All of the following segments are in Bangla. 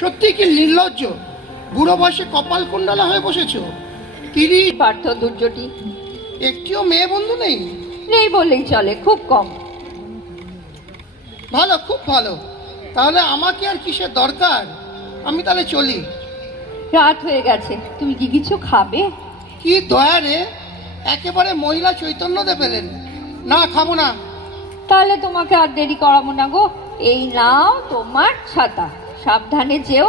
সত্যি কি নির্লজ্জ, বুড়ো বয়সে কপাল কুণ্ডলা হয়ে বসেছো। 30 পার্থ দুর্যটি একটিও মেয়ে বন্ধু নেই? নেই বললেই চলে, খুব কম। ভালো, খুব ভালো। তাহলে আমাকে আর কিসের দরকার, আমি তাহলে চলি। রাত হয়ে গেছে, তুমি কি কিছু খাবে? কি দয়া রে, একেবারে মহিলা চৈতন্য পেলেন। না, খাবো না। তাহলে তোমাকে আর দেরি করাবো না গো। এই নাও তোমার ছাতা, সাবধানে যেও।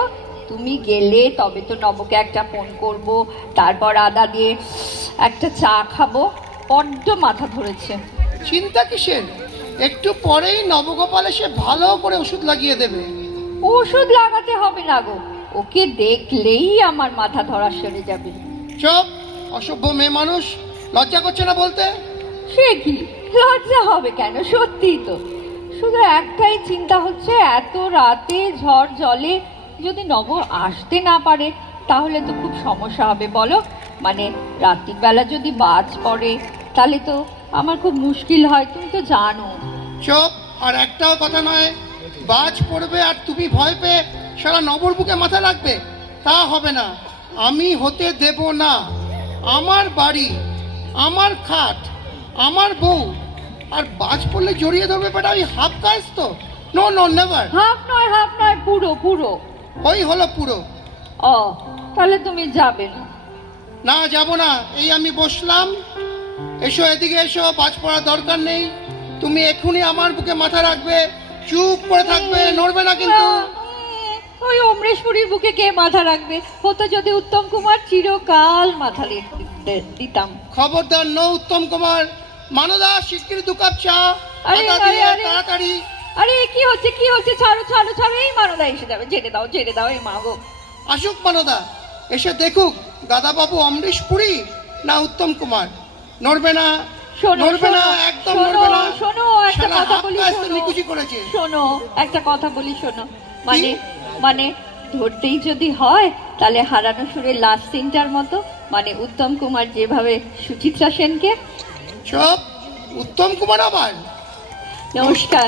তুমি গেলে তবে তো নবকে একটা ফোন করব, তারপর আদা দিয়ে একটা চা খাবো। বড্ড মাথা ধরেছে। চিন্তা কিসের, একটু পরেই নবগোপাল এসে ভালো করে ওষুধ লাগিয়ে দেবে। ওষুধ লাগাতে হবে না গো, ওকে দেখলেই আমার মাথা ধরা সেরে যাবে। চুপ, অসভ্য মেয়ে মানুষ, লজ্জা করছে না বলতে? সে কি লজ্জা হবে কেন, সত্যিই তো। শুধু একটাই চিন্তা হচ্ছে, এত রাতে ঝড় জলে যদি নব আসতে না পারে তাহলে তো খুব সমস্যা হবে বলো। মানে রাত্রির বেলা যদি বাজ পড়ে তাহলে তো আমার খুব মুশকিল হয়, তুমি তো জানো। চুপ, আর একটাও কথা নয়। বাজ পড়বে আর তুমি ভয় পেয়ে সারা নবর বুকে মাথা রাখবে, তা হবে না। আমি হতে দেব না। আমার বাড়ি, আমার খাট, আমার বউ, আর বাজ পড়লে জড়িয়ে ধরবে বেটা ওই হাফ কাজ তো। No no, never. হাফ নয়, পুরো পুরো। ওই হলো পুরো। ও, তাহলে তুমি যাবে না? না, যাব না। এই আমি বসলাম। এসো, এদিকে এসো, বাজ পড়ার দরকার নেই। তুমি এখনই আমার বুকে মাথা রাখবে, চুপ করে থাকবে, নড়বে না কিন্তু। ওই অমরেশপুরীর বুকে কে মাথা রাখবে? হতো যদি উত্তম কুমার, চিরকাল মাথা দিতাম। খবরদার, নো উত্তম কুমার। মানদা, শিগগির 2 কাপ চা, আরে, আদা দিয়ে আরে, তাড়াতাড়ি। আরে কি হচ্ছে, ছাড়ো ছাড়ো ছাড়ো, এই মানদা এসে যাবে, ছেড়ে দাও এই মা গো। আসুক মানদা, এসে দেখুক দাদাবাবু অমরিশ পুরী না উত্তম কুমার। নড়বে না, শোনো, নড়বে না, শোনো, একদম শোনো, নড়বে না। শোনো, একটা শালা কথা হাফ বলি, কাজ তো শোনো। নিকুচি করেছে। শোনো, একটা কথা বলি, শোনো। মানে ধরতেই যদি হয় তাহলে হারানো সুরের লাস্ট সিনটার মতো, মানে উত্তম কুমার যেভাবে সুচিত্রা সেনকে। চুপ, উত্তম কুমার আবার? নমস্কার।